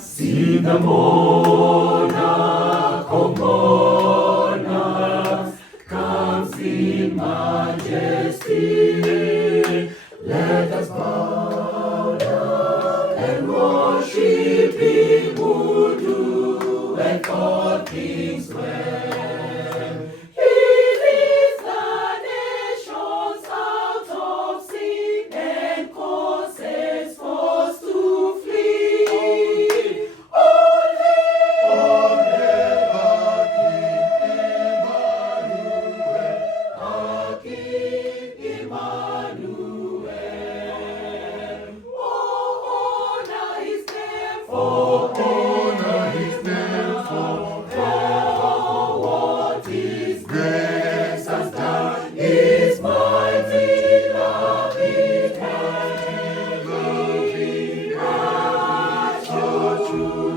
See the monarch of monarchs comes in majesty. Let us bow down and worship Him who doeth all things well. He leads the nations out of sin and causes foes to flee. All hail our King Emmanuel. Oh, honor His name for what His grace has done. His mighty love in heaven, so true.